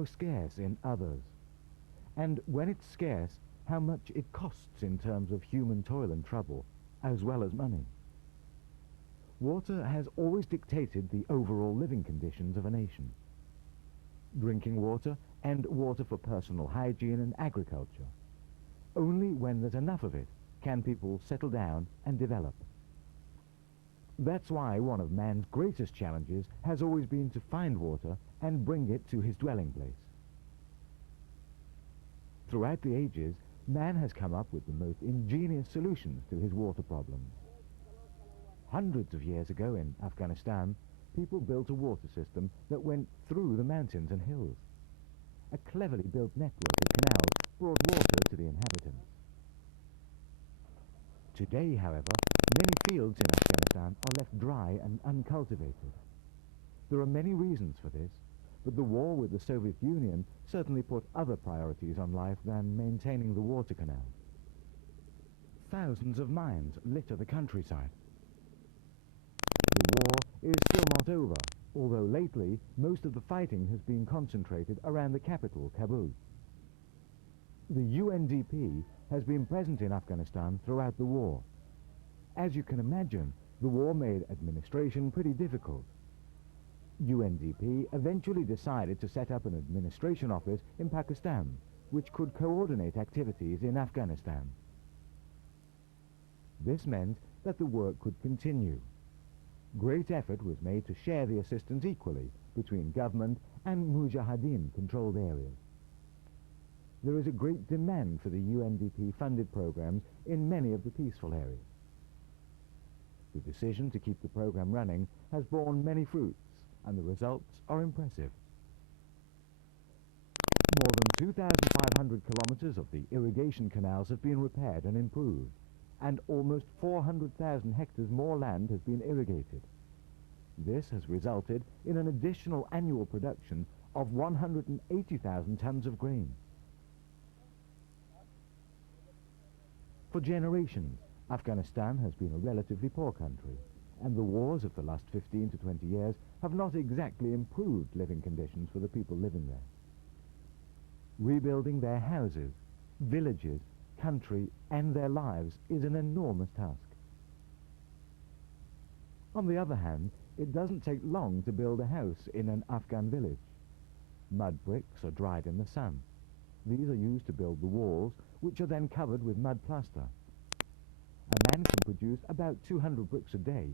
how scarce in others. And when it's scarce, how much it costs in terms of human toil and trouble, as well as money. Water has always dictated the overall living conditions of a nation. Drinking water and water for personal hygiene and agriculture. Only when there's enough of it can people settle down and develop. That's why one of man's greatest challenges has always been to find water and bring it to his dwelling place. Throughout the ages, man has come up with the most ingenious solutions to his water problems. Hundreds of years ago in Afghanistan, people built a water system that went through the mountains and hills. A cleverly built network of canals brought water to the inhabitants. Today, however, many fields in Afghanistan are left dry and uncultivated. There are many reasons for this, but the war with the Soviet Union certainly put other priorities on life than maintaining the water canal. Thousands of mines litter the countryside. The war is still not over, although lately most of the fighting has been concentrated around the capital, Kabul. The UNDP has been present in Afghanistan throughout the war. As you can imagine, the war made administration pretty difficult. UNDP eventually decided to set up an administration office in Pakistan, which could coordinate activities in Afghanistan. This meant that the work could continue. Great effort was made to share the assistance equally between government and Mujahideen-controlled areas. There is a great demand for the UNDP-funded programs in many of the peaceful areas. The decision to keep the program running has borne many fruits, and the results are impressive. More than 2,500 kilometers of the irrigation canals have been repaired and improved, and almost 400,000 hectares more land has been irrigated. This has resulted in an additional annual production of 180,000 tons of grain. For generations, Afghanistan has been a relatively poor country, and the wars of the last 15 to 20 years have not exactly improved living conditions for the people living there. Rebuilding their houses, villages, country, and their lives is an enormous task. On the other hand, it doesn't take long to build a house in an Afghan village. Mud bricks are dried in the sun. These are used to build the walls, which are then covered with mud plaster. A man can produce about 200 bricks a day,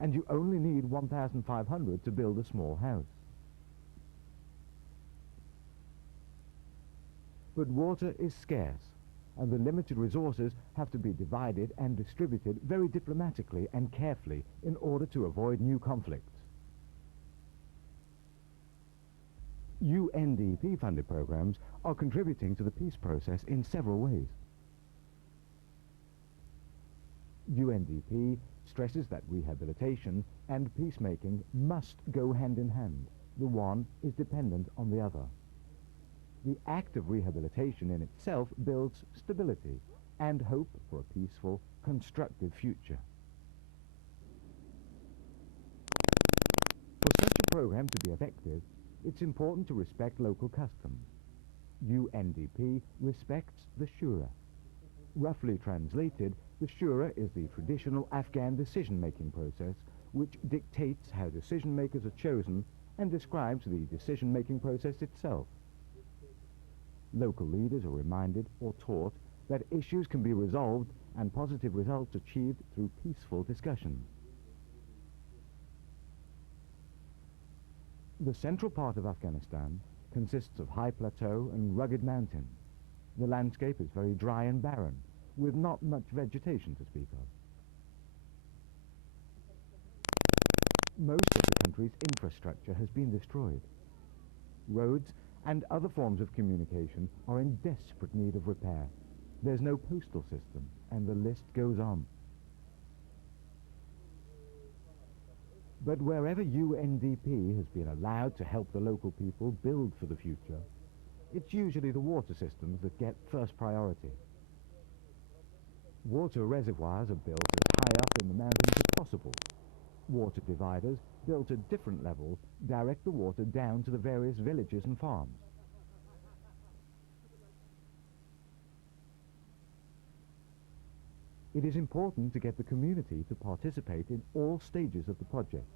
and you only need 1,500 to build a small house. But water is scarce, and the limited resources have to be divided and distributed very diplomatically and carefully in order to avoid new conflicts. UNDP-funded programs are contributing to the peace process in several ways. UNDP stresses that rehabilitation and peacemaking must go hand in hand. The one is dependent on the other. The act of rehabilitation in itself builds stability and hope for a peaceful, constructive future. For such a program to be effective, it's important to respect local customs. UNDP respects the Shura. Roughly translated, the Shura is the traditional Afghan decision-making process which dictates how decision-makers are chosen and describes the decision-making process itself. Local leaders are reminded or taught that issues can be resolved and positive results achieved through peaceful discussions. The central part of Afghanistan consists of high plateau and rugged mountains. The landscape is very dry and barren, with not much vegetation to speak of. Most of the country's infrastructure has been destroyed. Roads and other forms of communication are in desperate need of repair. There's no postal system, and the list goes on. But wherever UNDP has been allowed to help the local people build for the future, it's usually the water systems that get first priority. Water reservoirs are built as high up in the mountains as possible. Water dividers, built at different levels, direct the water down to the various villages and farms. It is important to get the community to participate in all stages of the project: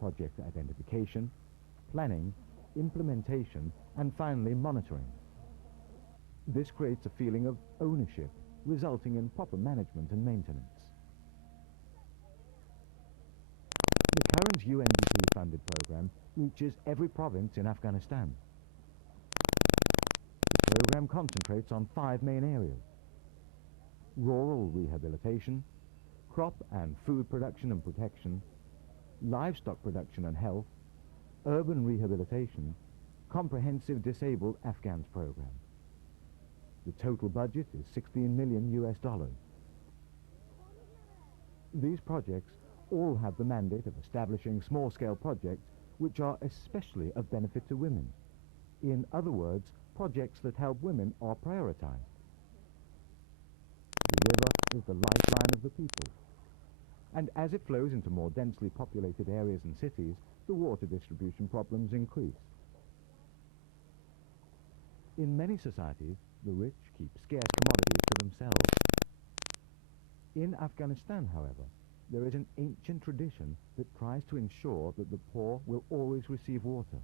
project identification, planning, implementation, and finally monitoring. This creates a feeling of ownership, resulting in proper management and maintenance. The current UNDP-funded program reaches every province in Afghanistan. The program concentrates on 5 main areas: rural rehabilitation, crop and food production and protection, livestock production and health, urban rehabilitation, comprehensive disabled Afghans program. The total budget is $16 million. These projects all have the mandate of establishing small-scale projects which are especially of benefit to women. In other words, projects that help women are prioritized. The river is the lifeline of the people, and as it flows into more densely populated areas and cities, the water distribution problems increase. In many societies, the rich keep scarce commodities to themselves. In Afghanistan, however, there is an ancient tradition that tries to ensure that the poor will always receive water.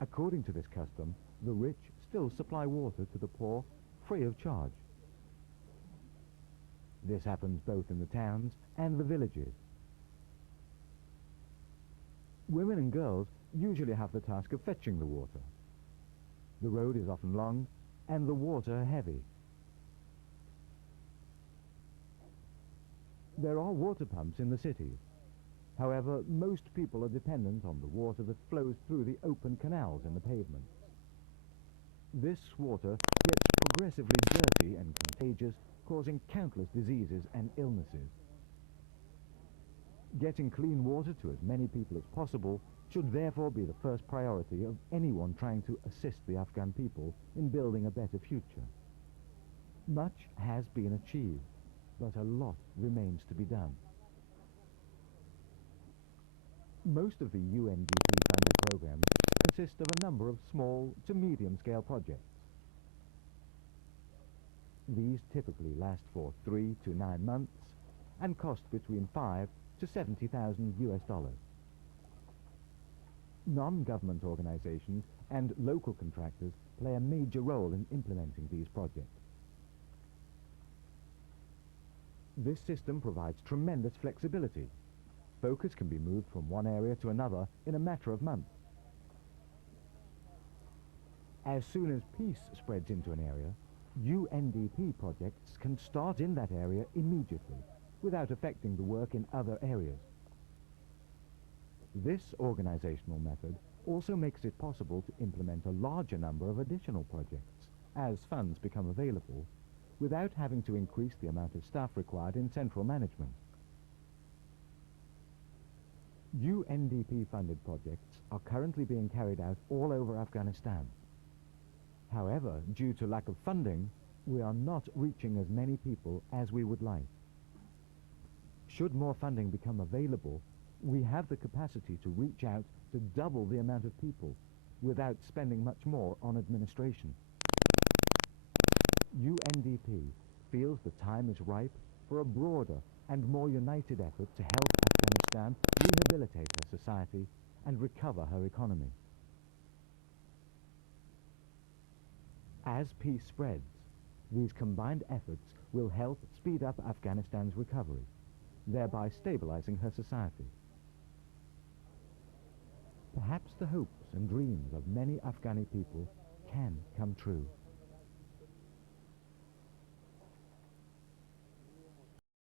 According to this custom, the rich still supply water to the poor free of charge. This happens both in the towns and the villages. Women and girls usually have the task of fetching the water. The road is often long and the water heavy. There are water pumps in the cities. However, most people are dependent on the water that flows through the open canals in the pavements. This water gets progressively dirty and contagious, causing countless diseases and illnesses. Getting clean water to as many people as possible should therefore be the first priority of anyone trying to assist the Afghan people in building a better future. Much has been achieved, but a lot remains to be done. Most of the UNDP-funded programs consist of a number of small to medium-scale projects. These typically last for 3 to 9 months and cost between $5,000 to $70,000. Non-government organizations and local contractors play a major role in implementing these projects. This system provides tremendous flexibility. Focus can be moved from one area to another in a matter of months. As soon as peace spreads into an area, UNDP projects can start in that area immediately, without affecting the work in other areas. This organizational method also makes it possible to implement a larger number of additional projects, as funds become available, without having to increase the amount of staff required in central management. UNDP-funded projects are currently being carried out all over Afghanistan. However, due to lack of funding, we are not reaching as many people as we would like. Should more funding become available, we have the capacity to reach out to double the amount of people without spending much more on administration. UNDP feels the time is ripe for a broader and more united effort to help Afghanistan rehabilitate her society and recover her economy. As peace spreads, these combined efforts will help speed up Afghanistan's recovery, thereby stabilizing her society. Perhaps the hopes and dreams of many Afghani people can come true.